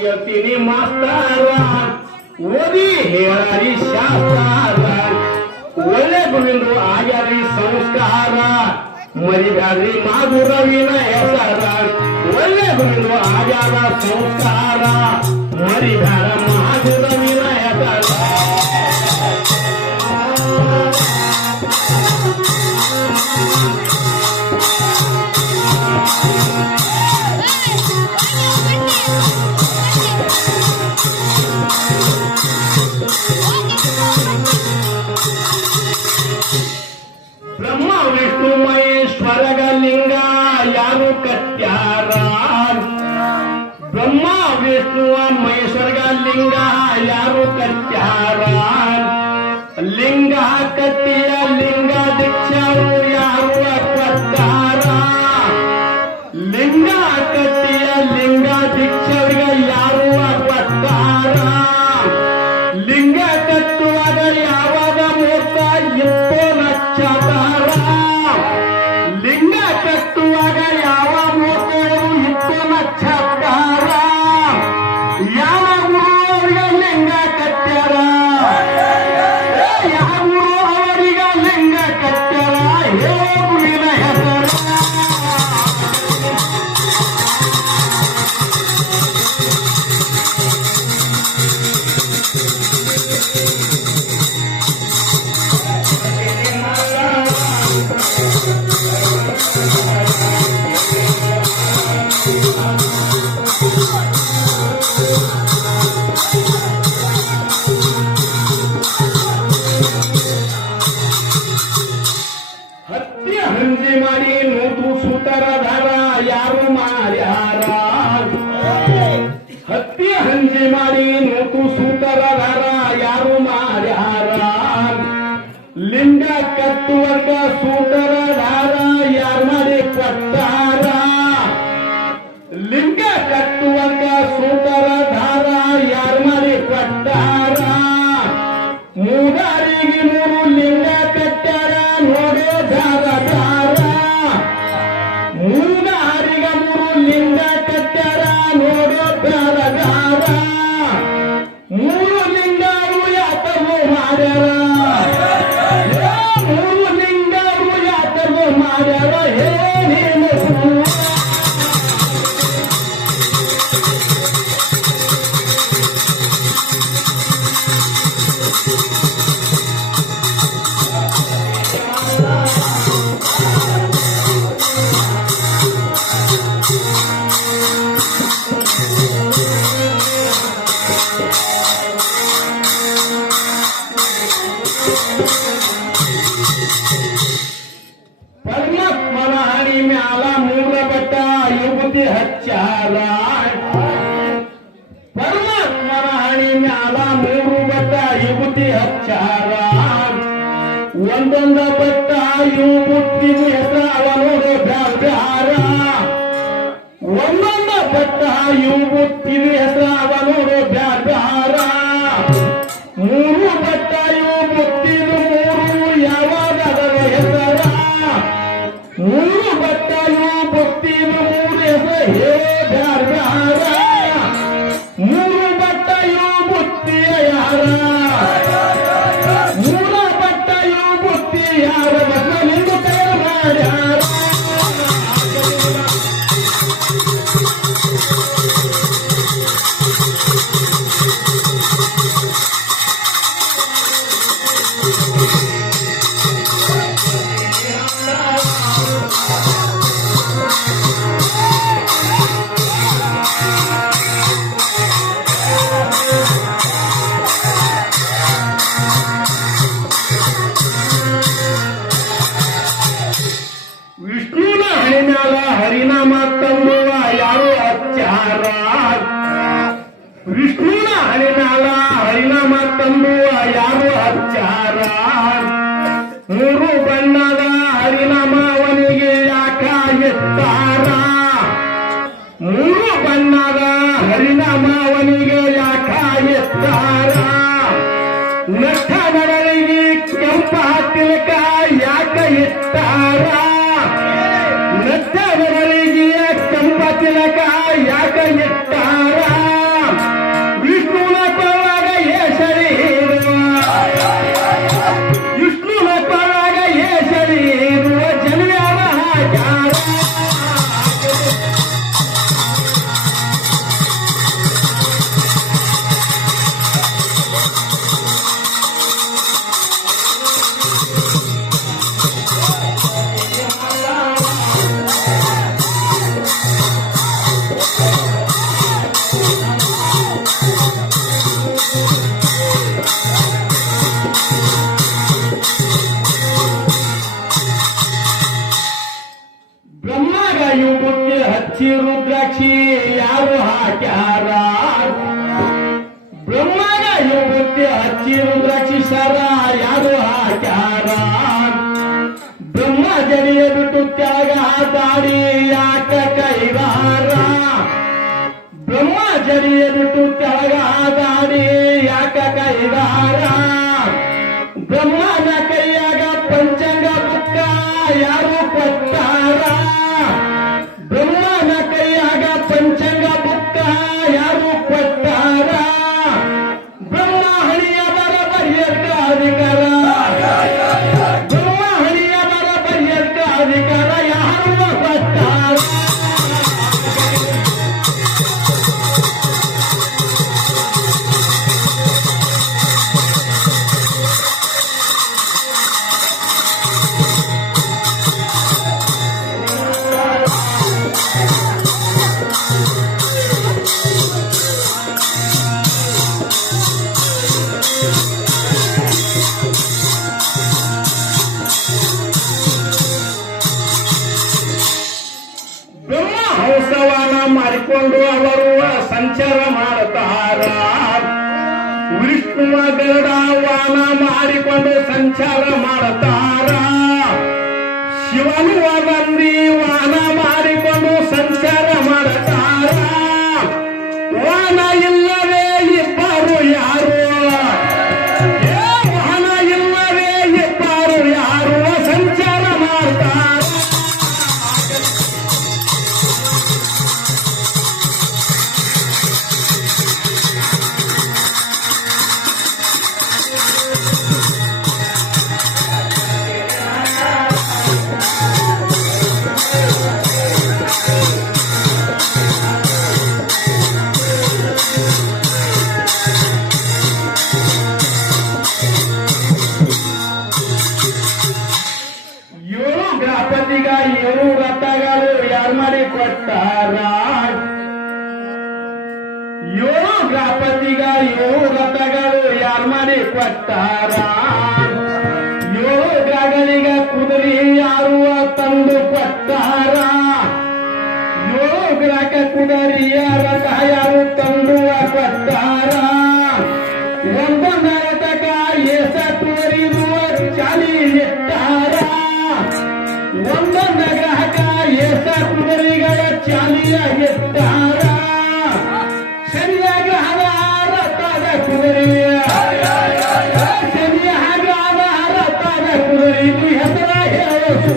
ಹೇಳ್ತೀನಿ ಮಾಸ್ತಾರ ಓದಿ ಹೇಳರಿ ಶಾಸ್ತ್ರ ಒಳ್ಳೆ ಗುರುವಿಂದು ಆಗ್ಯಾರಿ ಸಂಸ್ಕಾರ ಮರಿಬ್ಯಾಡ್ರಿ ಮಾಧುರವಿನ ಹೆಸರ ಒಳ್ಳೆ ಗುರುವಿಂದು ಆಗ್ಯಾರ ಸಂಸ್ಕಾರ ಮರಿಬ್ಯಾಡ ಮಾಧುರವಿನ ಹೆಸರ ಬ್ರಹ್ಮ ವಿಷ್ಣು ಮಹೇಶ್ವರಗ ಲಿಂಗ ಯಾರು ಕಟ್ಟ್ಯಾರ ಬ್ರಹ್ಮ ವಿಷ್ಣು ಮಹೇಶ್ವರಗ ಲಿಂಗ ಯಾರು ಕಟ್ಟ್ಯಾರ ಲಿಂಗ ಕಟ್ಟಿಯ ಲಿಂಗ ದೀಕ್ಷಾವು ಯಾರು ಕೊಟ್ಟಾರ ಲಿಂಗ ಕಟ್ಟಿಯ ಲಿಂಗ ದೀಕ್ಷಾವಿಗೆ ಯಾರು ಕೊಟ್ಟಾರ ಲಿಂಗ ಕಟ್ಟುವಾಗ ಯಾವಾಗ ಮೂರ್ತ ಇಪ್ಪೋ ನಕ್ಷತಾರ ಲಿಂಗ ಕಟ್ಟುವಾಗ ಯಾವ ಮೂರ್ತಗಳು ಇಪ್ಪೋ ನಕ್ಷತಾರ ಯಾವ ಗುರು ಅವರಿಗೆ ಲಿಂಗ ಕಟ್ಟ್ಯಾರ ಯಾವ ಗುರು ಅವರಿಗೆ ಲಿಂಗ ಕಟ್ಟ್ಯಾರ ಹೇ ಗುರುವಿನ ಹೆಸರ ಹತ್ಯೆ ಹಂಜಿ ಮಾಡಿ ನೂತು ಸೂತರಧರ ಯಾರು ಮಾಡ್ಯಾರ ಹತ್ಯೆ ಹಂಜಿ ಮಾಡಿ ನೂತು ಸೂತರಧರ ಯಾರು ಮಾಡ್ಯಾರ ಲಿಂಗ ಕಟ್ಟುವರ್ಗ ಸೂತರಧಾರ ಯಾರು ಮಾಡಿ ಕೊಟ್ಟಾರ ಲಿಂಗ ಕಟ್ಟುವರ್ಗ ಸೂತರಧಾರ ಯಾರು ಮಾಡಿ ಕೊಟ್ಟಾರ ಮೂಡಾರಿಗೆ ಮೂರು ಲಿಂಗ ಕಟ್ಟ್ಯಾರ ನೋಡೇ ಧಾರಧಾರ ಮೂಡಾರಿಗ ಮೂರು ಲಿಂಗ ಕಟ್ಟ್ಯಾರ ನೋಡೋ ಧಾರಧಾರ ಮೂರು ಲಿಂಗರು ಯಾತವು ಮಾಡ್ಯಾರ ಮೂರು ಲಿಂಗರು ಯಾತವು ಮಾಡ್ಯಾರ ಏನೇನು ಪರಮಾತ್ಮನ ಹಣಿ ಮ್ಯಾಲ ಮೂರ ಬೆಟ್ಟ ಯುವತಿ ಹಚ್ಚಾರ ಪರಮಾತ್ಮನ ಹಣಿ ಮ್ಯಾಲ ಮೂರು ಬೆಟ್ಟ ಯುವತಿ ಹಚ್ಚಾರ ಒಂದೊಂದ ಬೆಟ್ಟ ಯುವತಿ ಹೆಸರು ಬ್ಯಾರ ಒಂದೊಂದ ಬೆಟ್ಟ ಯುವತಿ ಹೆಸರು ಬ್ಯಾರ ಮೂರು ಬೆಟ್ಟ ಯುವತಿ ಮೂರು ಯಾವಾಗದರ ಹೆಸರ ಮೂರು ಬಟ್ಟಲು ಭಕ್ತಿನ ಮೂರು ಹೆಸರು ಹೇ ಬ್ಯಾರ ಮೂರು ಬಟ್ಟಲು ಭಕ್ತಿಯ ಯಾರ ಮೂರು ಬಟ್ಟಲು ಭಕ್ತಿ ಯಾರ ಬಟ್ಟಲಿಂದ ತಯಾರು ಮಾಡ್ಯಾರ ಇಟ್ಟಾರ ನಟ್ಟವರಿಗೆ ಕಂಬ ತಿಲಕ ಯಾಕ ಇಟ್ಟಾರ ವಿಷ್ಣುನ ಕೊಳಗ ಏಸರಿ ವಿಷ್ಣುನ ಕೊಳಗ ಏಸರಿ ಜನ್ಮ್ಯಾನ ಹಾಕ್ಯಾರ ಬ್ರಹ್ಮಗ ಯುಗುತ್ತಿ ಹಚ್ಚಿ ರುದ್ರಾಕ್ಷಿ ಯಾರು ಹಾಕ್ಯಾರ ಬ್ರಹ್ಮಗ ಯುಗುತ್ತಿ ಹಚ್ಚಿ ರುದ್ರಾಕ್ಷಿ ಸರ ಯಾರು ಹಾಕ್ಯಾರ ಬ್ರಹ್ಮ ಜಡಿಯ ಬಿಟ್ಟು ತ್ಯಾಗ ದಾಡಿ ಯಾಕ ಕೈಗಾರ ಬ್ರಹ್ಮ ಜಡಿಯ ಬಿಟ್ಟು ತ್ಯಾಗ ದಾಡಿ ಯಾಕ ಕೈಗಾರ ಬ್ರಹ್ಮನ ಕೈಯಾಗ ಪಂಚಾಂಗ ಬುಕ್ಕ ಯಾರು ಕೊಟ್ಟಾರ ಬ್ರಹ್ಮನ ಕೈಯಾಗ ಪಂಚಾಂಗ ಬುಕ್ಕ ಯಾರು ಕೊಟ್ಟಾರ ಬ್ರಹ್ಮ ಹಣಿಯ ಬರಬರಿಯಕ್ಕ ಅಧಿಕಾರ ಬ್ರಹ್ಮ ಹಣಿಯ ಬರಬರಿಯಕ್ಕ ಅಧಿಕಾರ ಯಾರು ಕೊಟ್ಟಾರ ಹಂಸವನ ಮಾಡಿಕೊಂಡು ಅವರು ಸಂಚಾರ ಮಾಡುತ್ತಾರ ವಿಷ್ಣುವ ಗರುಡವಾನ ಮಾಡಿಕೊಂಡು ಸಂಚಾರ ಮಾಡುತ್ತಾರ ಶಿವನುವ ನಂದಿ ವಾನ ಮಾಡಿಕೊಂಡು ಸಂಚಾರ ಮಾಡುತ್ತಾರ ವಾನ ಇಲ್ಲವೇ ಇಬ್ಬರು ಯಾರು ವಾಹನ ಇಲ್ಲವೇ ಇಬ್ಬರು ಯಾರು ಸಂಚಾರ ಮಾಡ್ತಾರ ಗಣಪತಿಗ 7 ರಥಗಳು ಯಾರು ಮಾಡಿ ಕೊಟ್ಟಾರ 7 ಗಣಪತಿಗ 7 ರಥಗಳು ಯಾರು ಮಾಡಿ ಕೊಟ್ಟಾರ 7 ಗ್ರಹಗಳಿಗ ಕುದುರೆ ಯಾರು ತಂದು ಕೊಟ್ಟಾರ 7 ಗ್ರಹಕ ಕುದುರೆಯ ರಥ ಯಾರು ತಂದು ಕೊಟ್ಟಾರ ಒಂದೊಂದು ರಥಕ ಏಸ ತೋರಿರುವ ಚಾಲಿ ಇಟ್ಟಾರ ಒಂದೊಂದು ಗ್ರಾಹಕ ಏಸ ಕುದುರೆಗಳ ಚಾಲಿಯ ಇಟ್ಟಾರ ಶನಿಯ ಗ್ರಹದ ರಥದ ಕುದುರೆಯ ಶನಿಯ ಗ್ರಹದ ರಥದ ಕುದುರೆ ಇದು ಹೆಸರ ಹೇಳುವುದು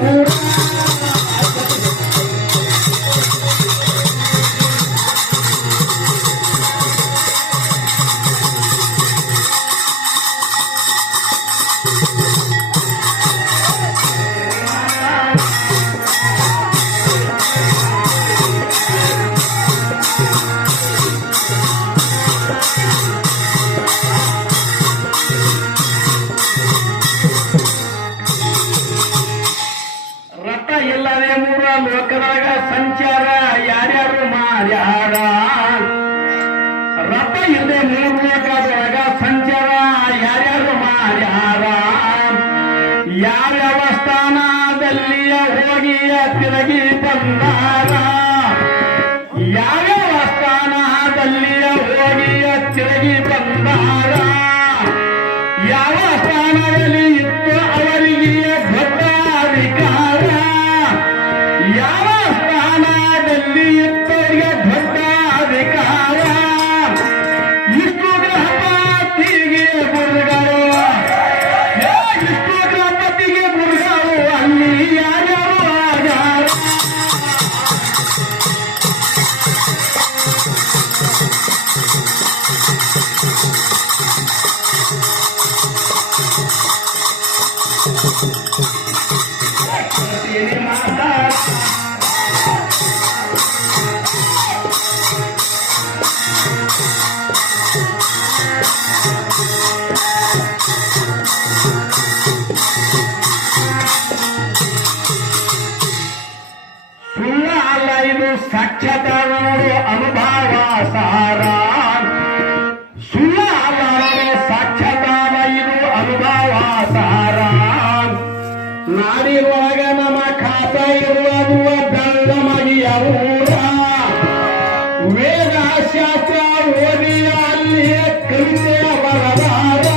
ಇಲ್ಲದೆ 3 ಲೋಕದಾಗ ಸಂಚಾರ ಯಾರ್ಯಾರು ಮಾಡ್ಯಾರ ರಥ ಇಲ್ಲದೆ 3 ಲೋಕದಾಗ ಸಂಚಾರ ಯಾರ್ಯಾರು ಮಾಡ್ಯಾರ ಯಾವ್ಯಾವ ಸ್ಥಾನದಲ್ಲಿಯ ಹೋಗಿಯ ತಿರುಗಿ ಬಂದಾರ ಯಾವ್ಯಾವ ಸ್ಥಾನದಲ್ಲಿಯ ಹೋಗಿಯ ತಿರುಗಿ ಬಂದಾರ ಯಾವ ಸ್ಥಾನದಲ್ಲಿ ಇತ್ತು ಅವರಿಗೆ ದೊಡ್ಡ ಅಧಿಕಾರ ಯಾವ ಸ್ಥಾನದಲ್ಲಿ ಇತ್ತವರಿಗೆ ದೊಡ್ಡ ಅಧಿಕಾರ ಇಷ್ಟು ಗಣಪತಿಗೆ ಗುರುಗಳು ಇಷ್ಟು ಗಣಪತಿಗೆ ಗುರುಗಳು ಅಲ್ಲಿ ಯಾರು ಸುಳ್ಳ ಅಲ್ಲ ಇದು ಸಾಕ್ಷಾತ್ ನೋಡು ಅನುಭವ ಸಾರ. ಸುಳ್ಳ ಅಲ್ಲ ಸಾಕ್ಷಾತ್ ಇದು ಅನುಭವ ಸಾರ. ನಾಡಿನೊಳಗ ನಮ್ಮ ಖಾತ ಇರುವುದು ಬೆಳ್ಳಮಗಿಯ ಊರ. ವೇದ ಶಾಸ್ತ್ರ ಓದಿ ಅಲ್ಲಿ ಕವಿತೆಯ ಬರದಾರ.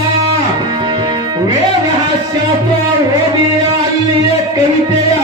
ವೇದ ಶಾಸ್ತ್ರ ಓದಿ ಅಲ್ಲಿ ಕವಿತೆಯ